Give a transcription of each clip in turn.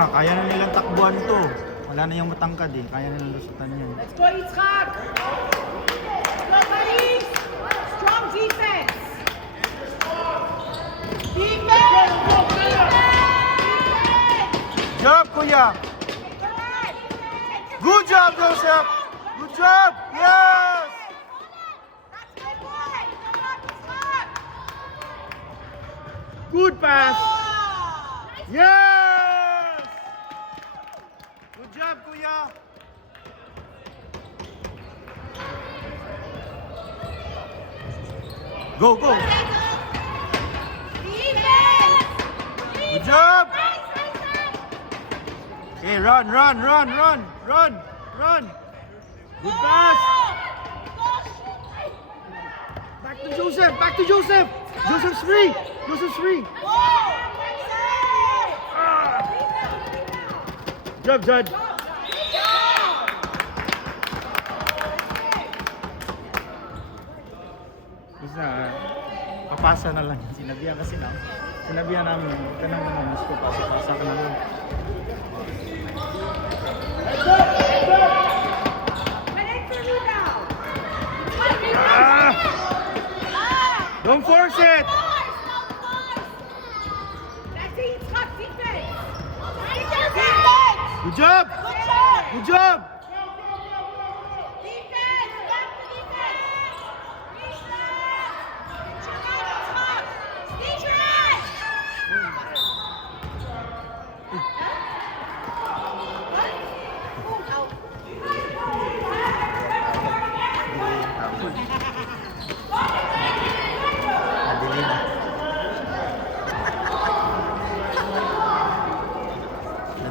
nga, kaya na nilang takbuhan to. Wala na yung matangkad eh. Kaya na nilang lusutan yan. Let's go, Yitzhak! Go, buddies! Strong defense! Defense! Good job, Kuya! Good job, Joseph! Good job! Yes! Good pass! Yes! Good job, Kuya! Go, go! Good job! Okay, run! Good pass! Back to Joseph! Joseph's free! Good job, Jud! Basta, papasa na lang. Sinabihan kasi na. Sinabihan namin, huwag ka nang mas ko, pasa ka na lang. Don't force it! Good job! Good job!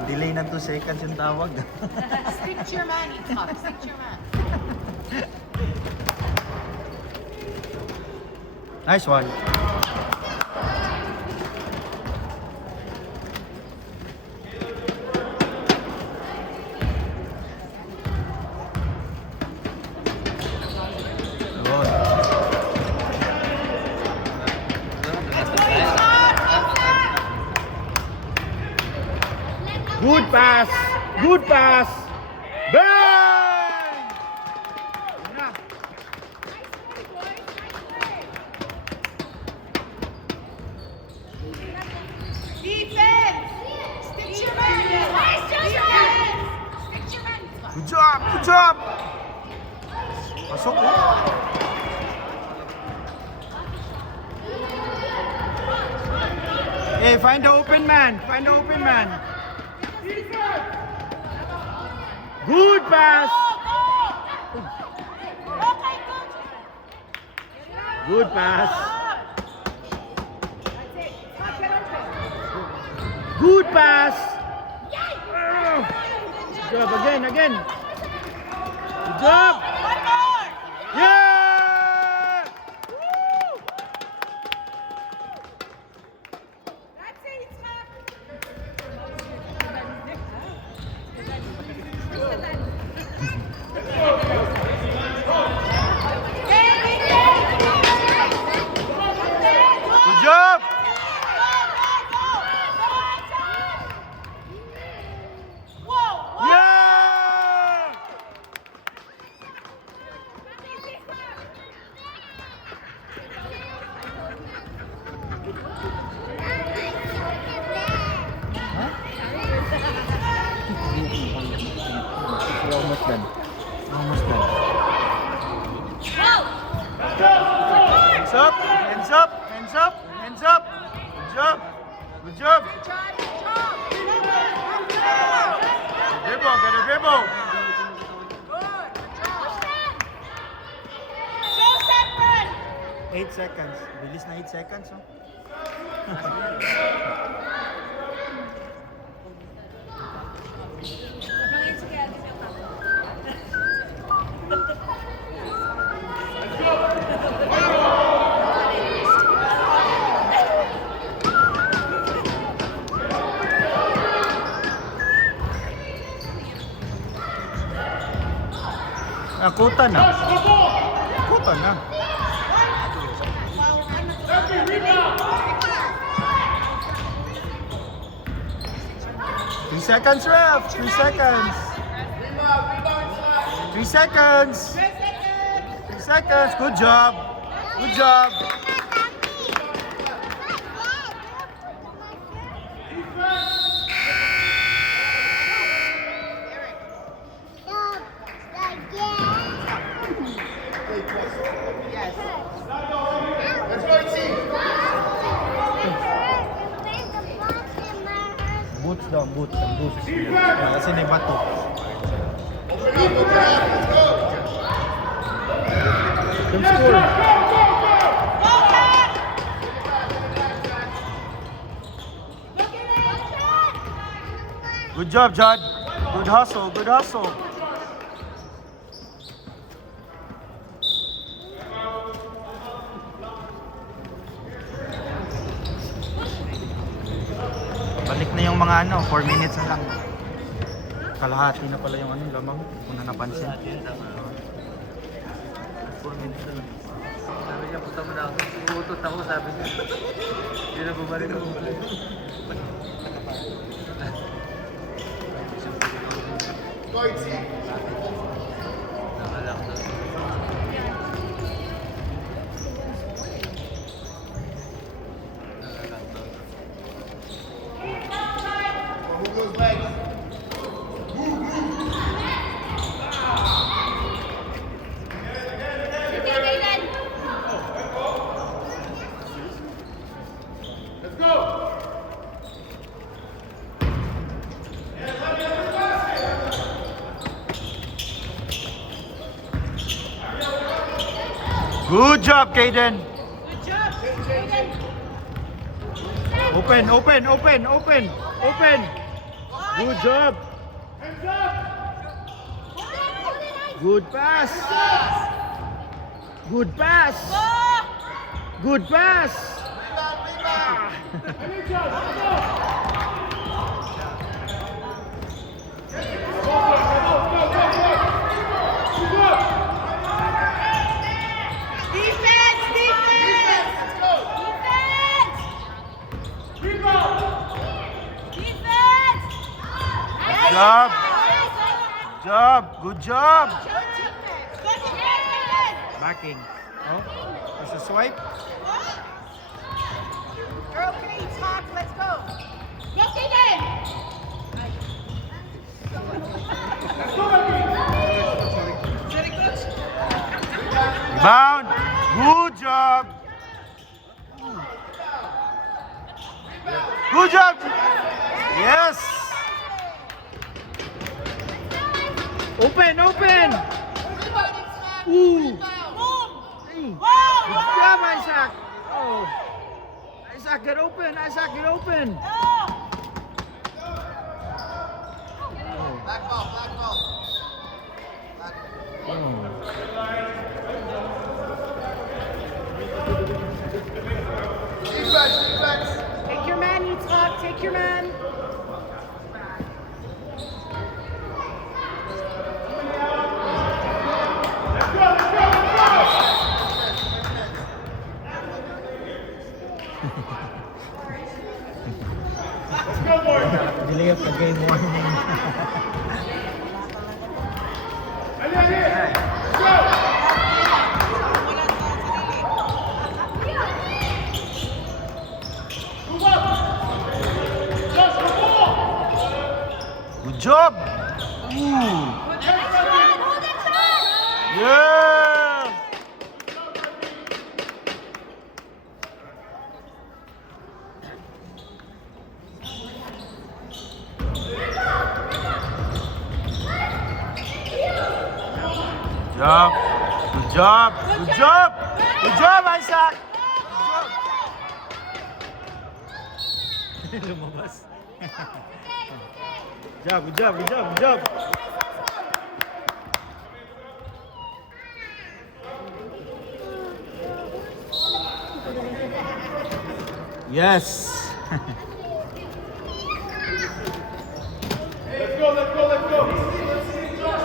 Delay na 2 seconds yung tawag. Stick to your man, Yitzhak. Stick to your man. Nice one. Good pass! Good pass! Bang! Defense! Stick to your man! Defense! Stick to your man! Good job! Good job! Pasok mo. Hey, find the open man! Find the open man! Good pass! Good pass! Good pass! Good job, again! Good job! Yeah! Good job! Yeah! Almost done. Hands up! Good job! Get a dribble! 8 seconds. Bilis na 8 seconds, oh. Nakutan na. Nakutan na. seconds, ref. 3 seconds. 3 seconds. 3 seconds. Good job. Good job. Boots daw, boots. Ang boots. Kasi may bato. Good score. Good job, Judd. Good hustle, good hustle. Balik na yung mga 4 minutes na lang. Kalahati na pala yung lamang. Kung na napansin. 4 minutes na lang. Sabi niya, punta mo na ako. Utot ako, sabi niya. Hindi na bumalik ako. Nakalak na. Good job, Kaden. Good job, Kaden. Open, open, open, open, open. Good job. Good pass. Good pass. Good pass. Defense! Defense! Defense! Defense! Good job. Good job. Good job. Backing. Oh, there's a swipe. Girl, please talk. Let's go. Go, Kaden! Rebound. Good job. Good job. Yes. Open, open. Ooh. Good job, Isaac. Oh. Isaac, get open. Isaac, get open. Black ball, black ball. Take your man, you talk. Take your man. Delay of the game warning. Good job. Ooh. Yeah. Good job. Good job. Good job. Good job, Isaac. Good job. Lumabas. Good job, good job, good job, good job. Yes. Let's go, let's go, let's go.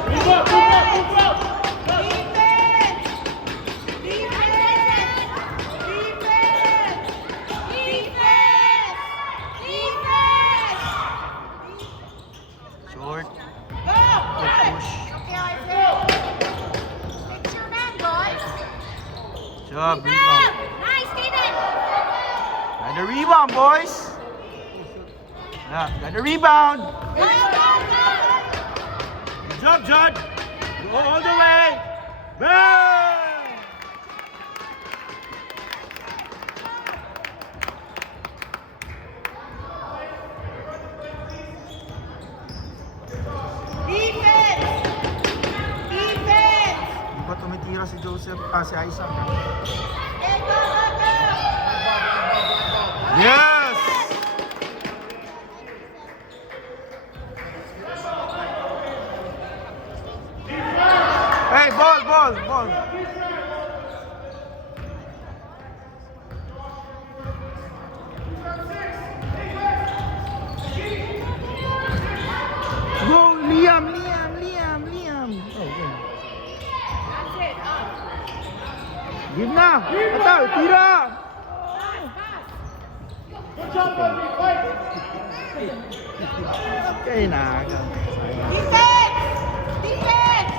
Move up, move up, move up. rebound, boys. Yeah, got the rebound. Good job, Judge. Go all the way. Bang! Defense! Defense! Di ba tumitira si Joseph? Si Isaac. Okay, go, go, go! Yes! Hey, ball. Go, Liam. Oh, okay. That's it, up. Give na. Ataw, tira. Good job, Bobby. Fight. Okay na. Defense! Defense!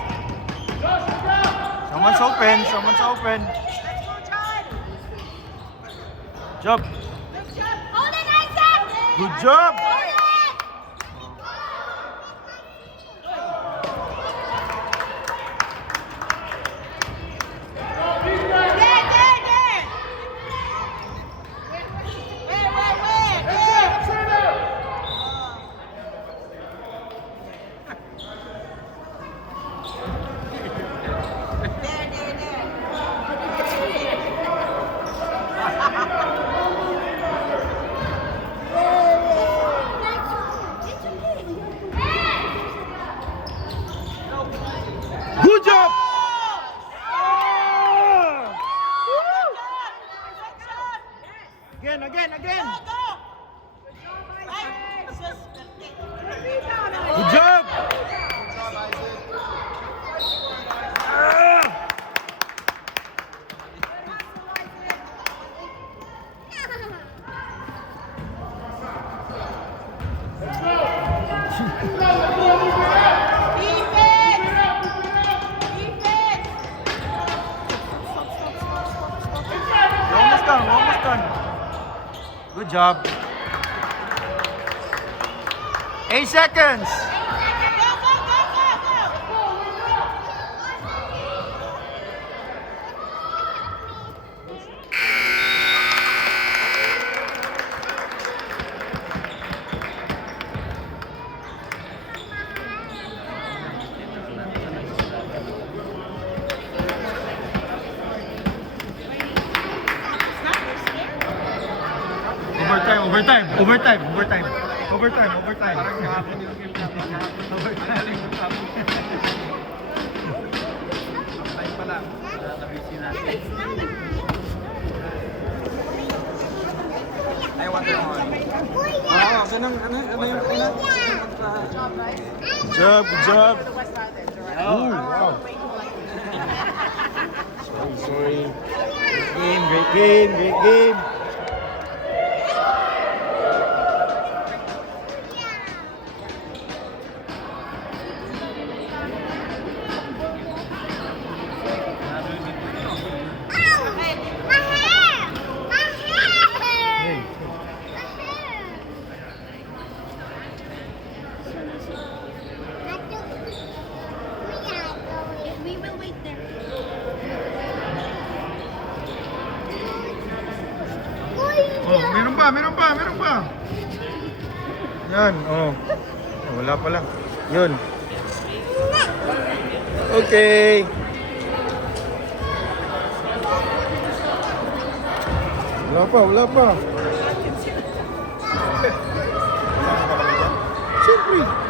Josh, good job. Someone's open. Let's go, John! Job. Good job! Hold it, Isaac! Good job. Hold it! There! Where? Good job. Again. Good job. Almost done. Good job. 8 seconds. Overtime. Parang kahapon yung game namin. Time pa lang. Nakabisi natin. I want to know. Ano yung una? Good job. Ooh, wow. Sorry. Great game. Hey. We will wait there. Oh, meron pa. Yan, oh. Wala pala. Yun. Okay. Wala pa. Siyempre.